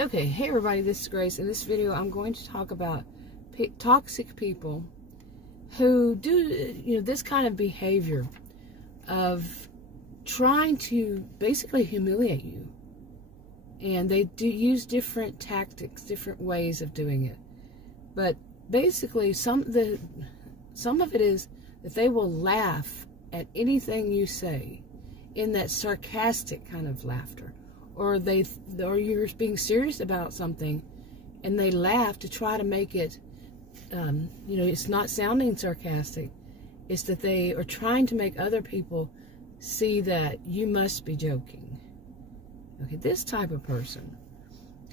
Okay, hey everybody, this is Grace. In this video, I'm going to talk about toxic people who do, this kind of behavior of trying to basically humiliate you. And they do use different tactics, different ways of doing it. But basically, some of it is that they will laugh at anything you say in that sarcastic kind of laughter. Or you're being serious about something and they laugh to try to make it, it's not sounding sarcastic. It's that they are trying to make other people see that you must be joking. Okay, this type of person.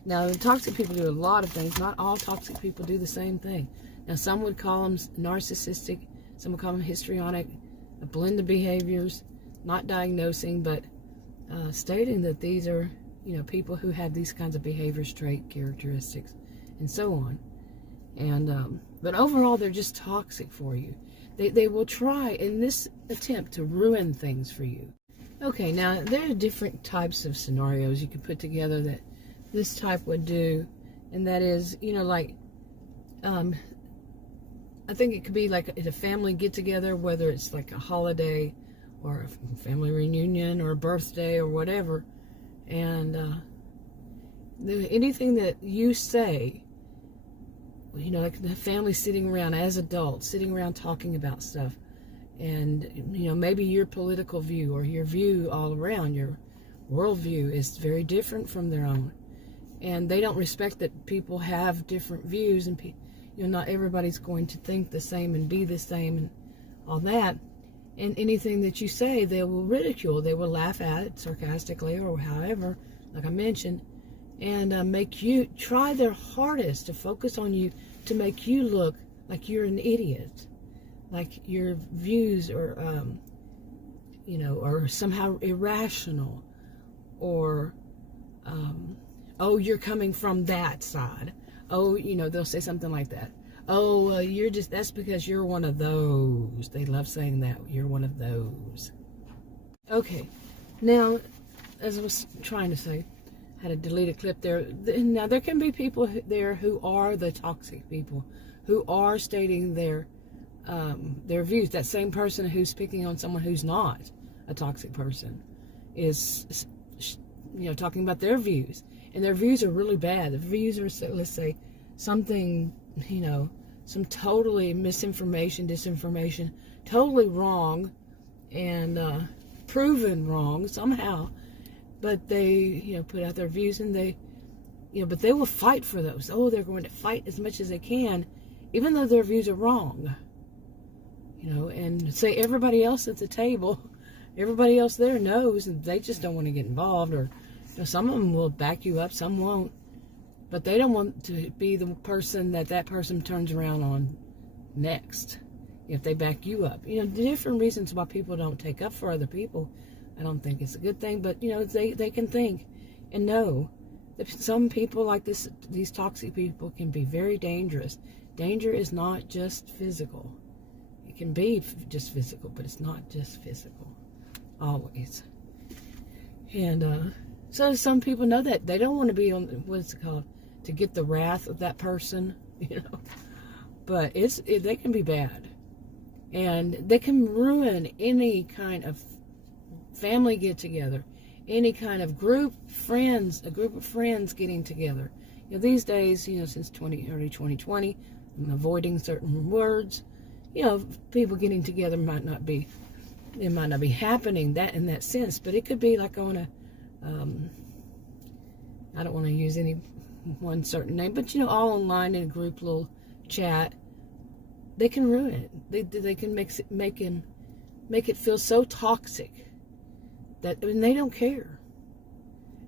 Now, the toxic people do a lot of things. Not all toxic people do the same thing. Now, some would call them narcissistic. Some would call them histrionic, a blend of behaviors, not diagnosing, but stating that these are, people who have these kinds of behaviors, trait, characteristics, and so on. And but overall, they're just toxic for you. They will try in this attempt to ruin things for you. Okay, now there are different types of scenarios you could put together that this type would do, and that is, I think it could be like at a family get-together, whether it's like a holiday or a family reunion or a birthday or whatever, and anything that you say, like the family sitting around as adults, sitting around talking about stuff, and maybe your political view or your view all around, your worldview is very different from their own, and they don't respect that people have different views, and not everybody's going to think the same and be the same and all that. And anything that you say, they will ridicule. They will laugh at it sarcastically or however, like I mentioned, and make you try their hardest to focus on you to make you look like you're an idiot, like your views are, are somehow irrational, or, oh, you're coming from that side. Oh, they'll say something like that. Oh, that's because you're one of those. They love saying that. You're one of those. Okay. Now, as I was trying to say, I had to delete a clip there. Now, there can be people there who are the toxic people, who are stating their views. That same person who's picking on someone who's not a toxic person is, talking about their views. And their views are really bad. The views are, let's say, something, some totally misinformation, disinformation, totally wrong, and proven wrong somehow. But they, put out their views, and they, but they will fight for those. Oh, they're going to fight as much as they can, even though their views are wrong. And say everybody else at the table, everybody else there knows, and they just don't want to get involved, or some of them will back you up, some won't. But they don't want to be the person that person turns around on next if they back you up. The different reasons why people don't take up for other people, I don't think it's a good thing. But, they can think and know that some people like these toxic people can be very dangerous. Danger is not just physical. It can be just physical, but it's not just physical. Always. And, so some people know that. They don't want to be on, what's it called, to get the wrath of that person, But they can be bad. And they can ruin any kind of family get-together, any kind of a group of friends getting together. These days, since early 2020, I'm avoiding certain words. People getting together might not be happening in that sense, but it could be like on a, I don't want to use any one certain name, but all online in a group little chat, they can ruin it. They can make it feel so toxic that they don't care.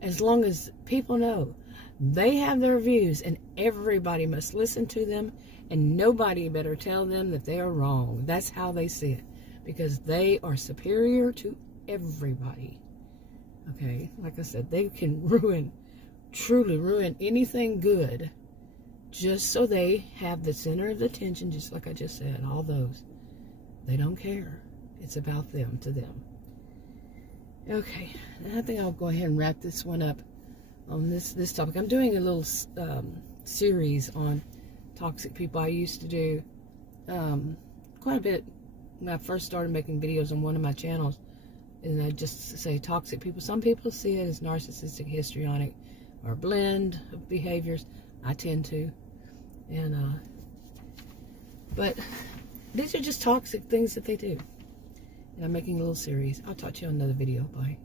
As long as people know they have their views and everybody must listen to them, and nobody better tell them that they are wrong. That's how they see it, because they are superior to everybody. Okay, like I said, they can truly ruin anything good, just so they have the center of attention, just like I just said, all those. They don't care. It's about them, to them. Okay, I think I'll go ahead and wrap this one up. on this topic. I'm doing a little series on toxic people. I used to do quite a bit when I first started making videos on one of my channels, and I just say toxic people. Some people see it as narcissistic, histrionic, or a blend of behaviors. I tend to, and but these are just toxic things that they do. And I'm making a little series. I'll talk to you on another video. Bye.